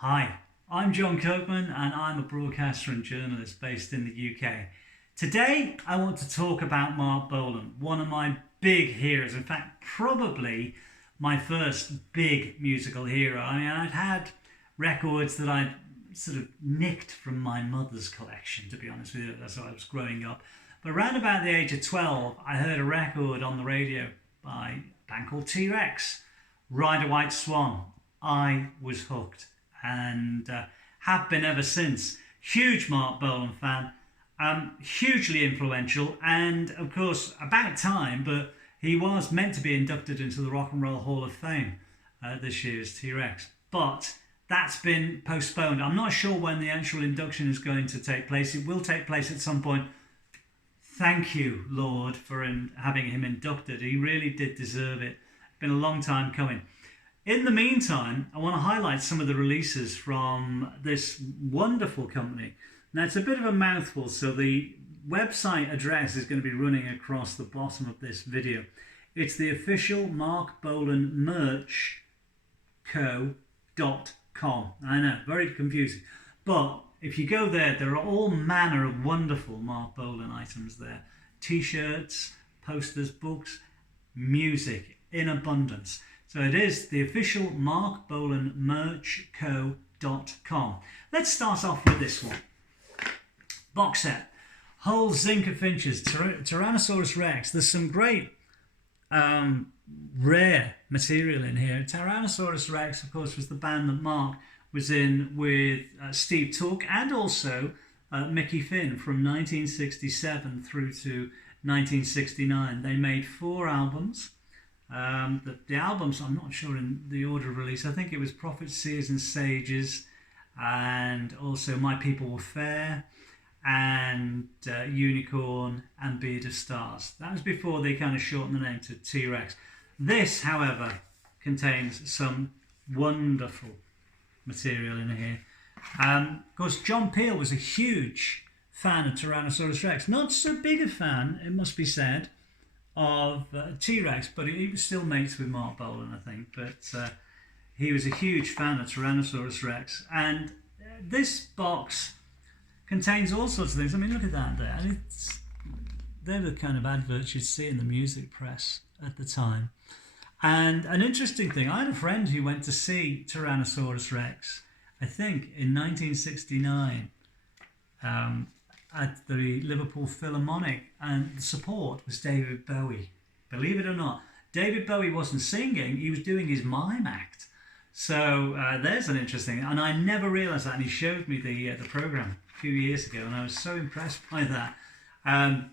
Hi, I'm Jon Kirkman and I'm a broadcaster and journalist based in the UK. Today I want to talk about Marc Bolan, one of my big heroes. In fact, probably my first big musical hero. I mean, I'd had records that I'd sort of nicked from my mother's collection, to be honest with you. That's how I was growing up. But around about the age of 12, I heard a record on the radio by a band called T.Rex, Ride a White Swan. I was hooked and have been ever since. Huge Marc Bolan fan, hugely influential, and of course about time, but he was meant to be inducted into the Rock and Roll Hall of Fame this year as T.Rex, but that's been postponed. I'm not sure when the actual induction is going to take place. It will take place at some point. Thank you, Lord, for having him inducted. He really did deserve it. It's been a long time coming. In the meantime, I want to highlight some of the releases from this wonderful company. Now, it's a bit of a mouthful, so the website address is going to be running across the bottom of this video. It's the official Marc Bolan merch co.com. I know, very confusing. But if you go there, there are all manner of wonderful Marc Bolan items there. T-shirts, posters, books, music in abundance. So it is the official Marc Bolan merch co.com. Let's start off with this one. Box set. Whole zinc of finches, Tyrannosaurus Rex. There's some great rare material in here. Tyrannosaurus Rex, of course, was the band that Marc was in with Steve Tuck and also Mickey Finn from 1967 through to 1969. They made 4 albums. The albums, I'm not sure in the order of release. I think it was Prophets, Seers and Sages, and also My People Were Fair, and Unicorn and Beard of Stars. That was before they kind of shortened the name to T.Rex. This, however, contains some wonderful material in here. Of course, John Peel was a huge fan of Tyrannosaurus Rex. Not so big a fan, it must be said, of T.Rex, but he was still mates with Marc Bolan, I think. But he was a huge fan of Tyrannosaurus Rex. And this box contains all sorts of things. I mean, look at that there. They're the kind of adverts you'd see in the music press at the time. And an interesting thing, I had a friend who went to see Tyrannosaurus Rex, I think, in 1969. At the Liverpool Philharmonic, and the support was David Bowie. Believe it or not, David Bowie wasn't singing, he was doing his mime act. So there's an interesting, and I never realised that, and he showed me the programme a few years ago, and I was so impressed by that.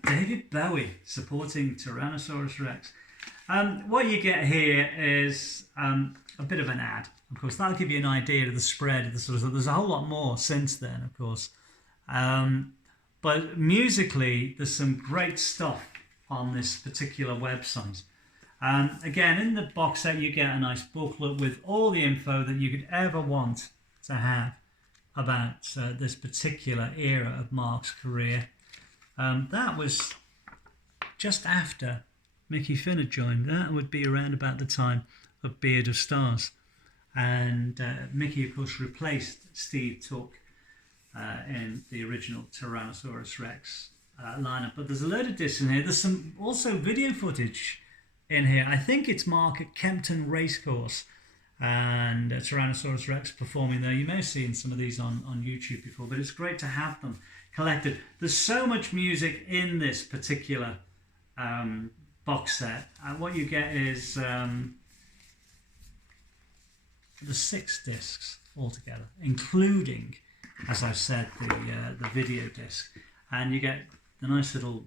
David Bowie supporting Tyrannosaurus Rex. What you get here is a bit of an ad. Of course, that'll give you an idea of the spread of the sort of. There's a whole lot more since then, of course. But musically, there's some great stuff on this particular website. Again, in the box set, you get a nice booklet with all the info that you could ever want to have about this particular era of Marc's career. That was just after Mickey Finn had joined. That would be around about the time of Beard of Stars. And Mickey, of course, replaced Steve Tuck in the original Tyrannosaurus Rex lineup. But there's a load of discs in here. There's some also video footage in here. I think it's Marc at Kempton Racecourse and Tyrannosaurus Rex performing there. You may have seen some of these on YouTube before, but it's great to have them collected. There's so much music in this particular box set. What you get is the 6 discs altogether, including, as I've said, the video disc, and you get the nice little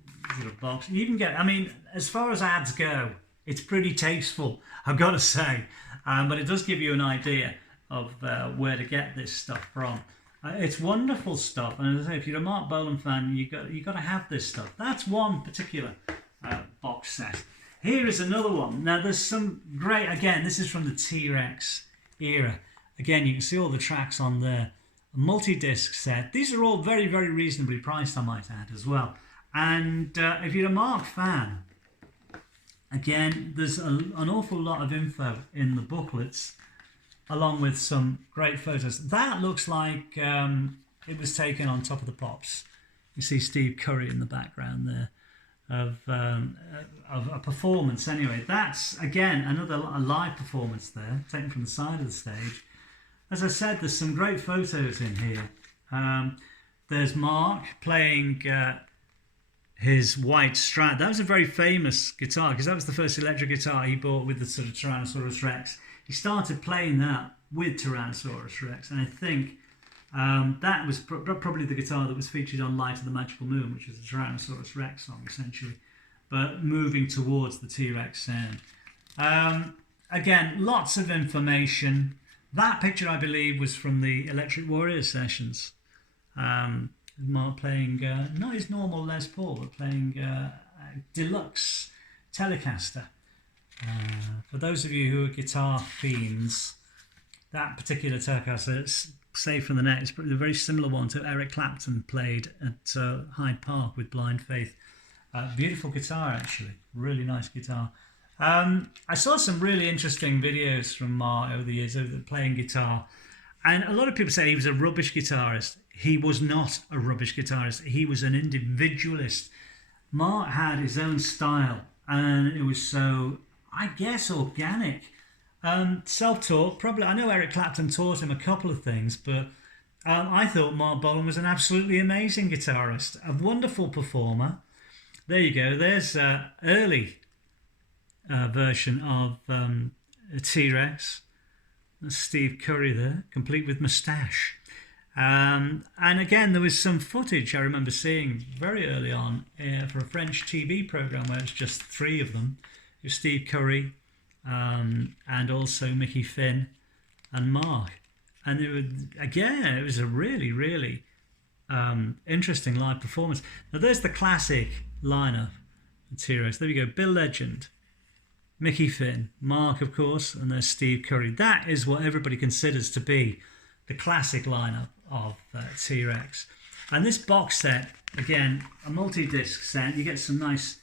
box. You even get, I mean, as far as ads go, it's pretty tasteful, I've got to say, but it does give you an idea of where to get this stuff from. It's wonderful stuff, and as I say, if you're a Marc Bolan fan, you got to have this stuff. That's one particular box set. Here is another one. Now, there's some great. Again, this is from the T.Rex era. Again, you can see all the tracks on there. A multi-disc set. These are all very, very reasonably priced, I might add, as well. And if you're a Marc fan, again, there's an awful lot of info in the booklets along with some great photos. That looks like it was taken on Top of the Pops. You see Steve Curry in the background there of a performance. Anyway, that's again a live performance there, taken from the side of the stage. As I said, there's some great photos in here. There's Marc playing his white Strat. That was a very famous guitar because that was the first electric guitar he bought with the sort of Tyrannosaurus Rex. He started playing that with Tyrannosaurus Rex, and I think that was probably the guitar that was featured on Light of the Magical Moon, which is a Tyrannosaurus Rex song essentially, but moving towards the T.Rex sound. Again, lots of information. That picture, I believe, was from the Electric Warrior sessions. Marc playing not his normal Les Paul, but playing deluxe Telecaster. For those of you who are guitar fiends, that particular Telecaster, Saved from the Net, is probably a very similar one to Eric Clapton played at Hyde Park with Blind Faith. Beautiful guitar, actually. Really nice guitar. I saw some really interesting videos from Marc over the years of playing guitar. And a lot of people say he was a rubbish guitarist. He was not a rubbish guitarist. He was an individualist. Marc had his own style, and it was so, I guess, organic. Self-taught, probably. I know Eric Clapton taught him a couple of things, but I thought Marc Bolan was an absolutely amazing guitarist, a wonderful performer. There you go. There's an early version of T.Rex. That's Steve Curry there, complete with moustache. And again, there was some footage I remember seeing very early on for a French TV program where it was just three of them. It was Steve Curry and also Mickey Finn and Marc. And it was a really, really interesting live performance. Now there's the classic lineup of T.Rex. There we go, Bill Legend, Mickey Finn, Marc, of course, and there's Steve Curry. That is what everybody considers to be the classic lineup of T.Rex. And this box set, again, a multi-disc set. You get some nice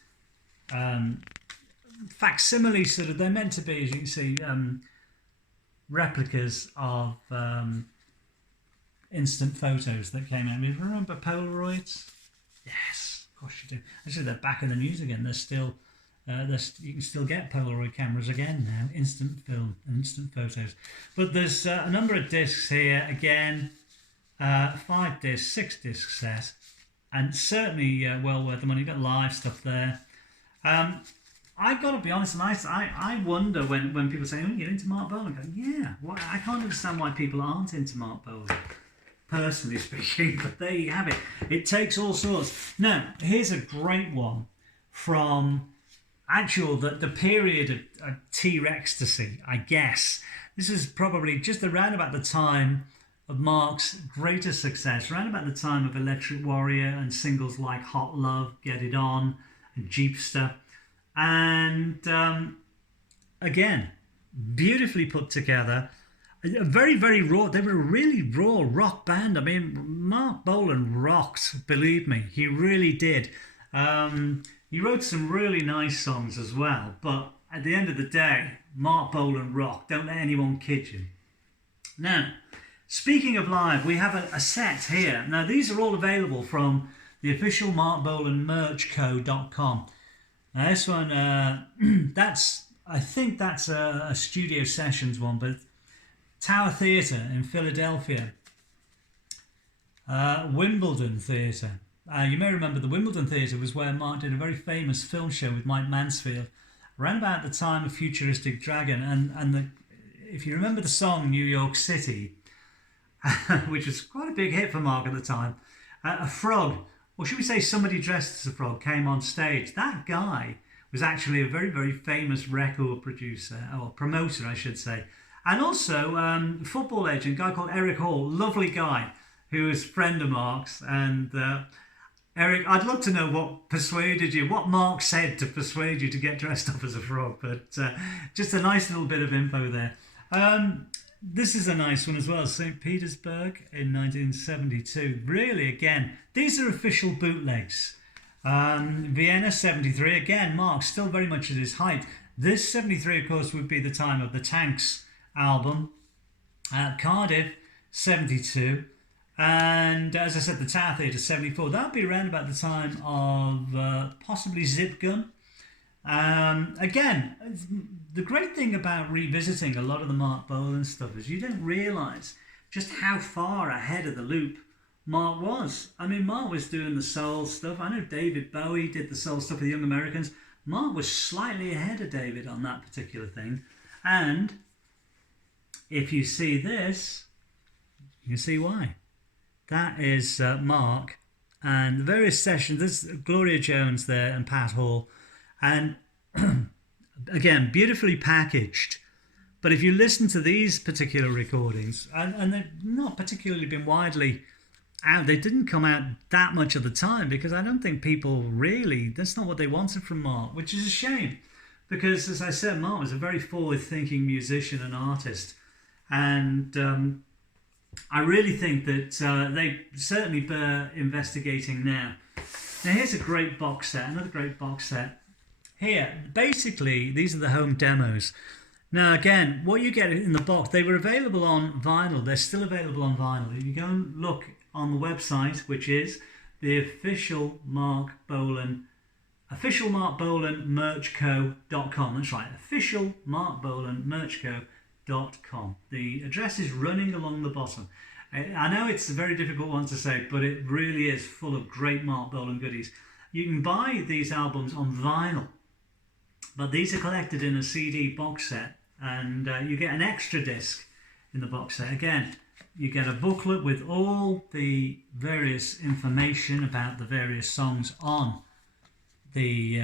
facsimile sort of, they're meant to be, as you can see, replicas of instant photos that came out. Remember Polaroids? Yes, of course you do. Actually, they're back in the news again. They're still... you can still get Polaroid cameras again now, instant film and instant photos. But there's a number of discs here, again, 5 disc, 6 disc set, and certainly well worth the money. You've got live stuff there. I've got to be honest, and I wonder when people say, oh, you're into Marc Bolan. I go, yeah, well, I can't understand why people aren't into Marc Bolan, personally speaking, but there you have it. It takes all sorts. Now, here's a great one from... the period of T-Rex-tasy, I guess. This is probably just around about the time of Marc's greatest success, around about the time of Electric Warrior and singles like Hot Love, Get It On, and Jeepster. And again, beautifully put together. A very, very raw. They were a really raw rock band. I mean, Marc Bolan rocked, believe me. He really did. He wrote some really nice songs as well, but at the end of the day, Marc Bolan rocked. Don't let anyone kid you. Now, speaking of live, we have a set here. Now, these are all available from the official marcbolanmerchco.com. Now, this one, I think that's a studio sessions one, but Tower Theatre in Philadelphia, Wimbledon Theatre. You may remember the Wimbledon Theatre was where Marc did a very famous film show with Mike Mansfield around about the time of Futuristic Dragon. And if you remember the song New York City, which was quite a big hit for Marc at the time, a frog, or should we say somebody dressed as a frog, came on stage. That guy was actually a very, very famous record producer, or promoter, I should say. And also football legend, a guy called Eric Hall, lovely guy, who was a friend of Marc's. And Eric, I'd love to know what persuaded you, what Marc said to persuade you to get dressed up as a frog, but just a nice little bit of info there. This is a nice one as well, St. Petersburg in 1972. Really, again, these are official bootlegs. Vienna 73, again, Marc still very much at his height. This 73, of course, would be the time of the Tanks album. Cardiff 72, and as I said, the Tower Theatre 74. That would be around about the time of possibly Zip Gun. Again, the great thing about revisiting a lot of the Marc Bolan stuff is you don't realise just how far ahead of the loop Marc was. I mean, Marc was doing the soul stuff. I know David Bowie did the soul stuff with the Young Americans. Marc was slightly ahead of David on that particular thing. And if you see this, you can see why. That is Marc and the various sessions. There's Gloria Jones there and Pat Hall. And again, beautifully packaged. But if you listen to these particular recordings, and they've not particularly been widely out, they didn't come out that much of the time because I don't think people really, that's not what they wanted from Marc, which is a shame. Because as I said, Marc was a very forward-thinking musician and artist. And I really think that they certainly bear investigating now. Now here's a great box set, another great box set. Here, basically, these are the home demos. Now, again, what you get in the box, they were available on vinyl. They're still available on vinyl. If you go and look on the website, which is the official Marc Bolan merchco.com. That's right, official Marc Bolan merchco.com. The address is running along the bottom. I know it's a very difficult one to say, but it really is full of great Marc Bolan goodies. You can buy these albums on vinyl, but these are collected in a CD box set, and you get an extra disc in the box set. Again, you get a booklet with all the various information about the various songs on the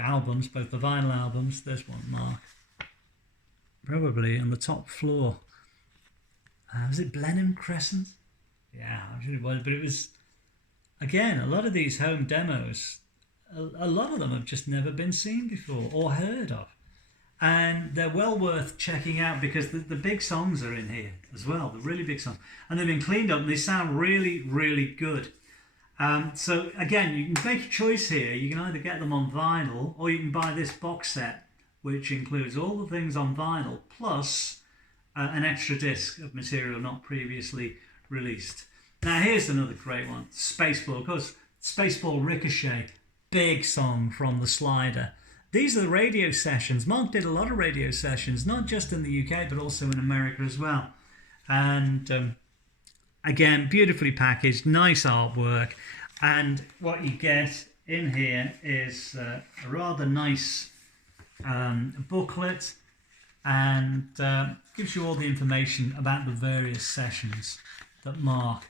albums, both the vinyl albums. There's one, Marc, probably on the top floor. Was it Blenheim Crescent? Yeah, I'm sure it was, but it was, again, a lot of these home demos, a lot of them have just never been seen before or heard of. And they're well worth checking out because the big songs are in here as well, the really big songs. And they've been cleaned up and they sound really, really good. So again, you can make a choice here. You can either get them on vinyl or you can buy this box set, which includes all the things on vinyl plus an extra disc of material not previously released. Now here's another great one, Spaceball. Of course, Spaceball Ricochet, big song from the Slider. These are the radio sessions. Marc did a lot of radio sessions, not just in the UK, but also in America as well. And again, beautifully packaged, nice artwork. And what you get in here is a rather nice booklet, and gives you all the information about the various sessions that Marc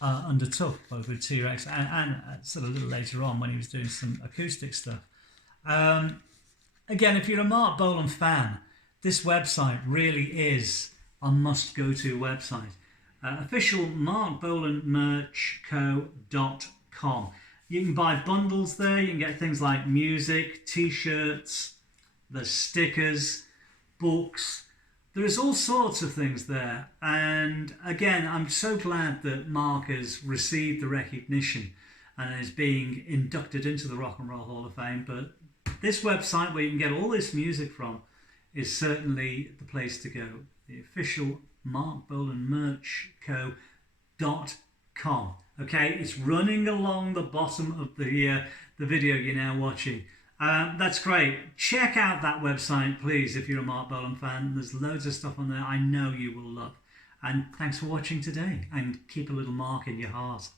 undertook, both with T.Rex and sort of a little later on when he was doing some acoustic stuff. Again, if you're a Marc Bolan fan, this website really is a must-go-to website. Official marcbolanmerchco.com. You can buy bundles there. You can get things like music, t-shirts, the stickers, books. There is all sorts of things there. And again, I'm so glad that Marc has received the recognition and is being inducted into the Rock and Roll Hall of Fame. But this website where you can get all this music from is certainly the place to go. The official marcbolanmerchco.com. Okay, it's running along the bottom of the video you're now watching. That's great. Check out that website, please, if you're a Marc Bolan fan. There's loads of stuff on there I know you will love. And thanks for watching today. And keep a little Marc in your heart.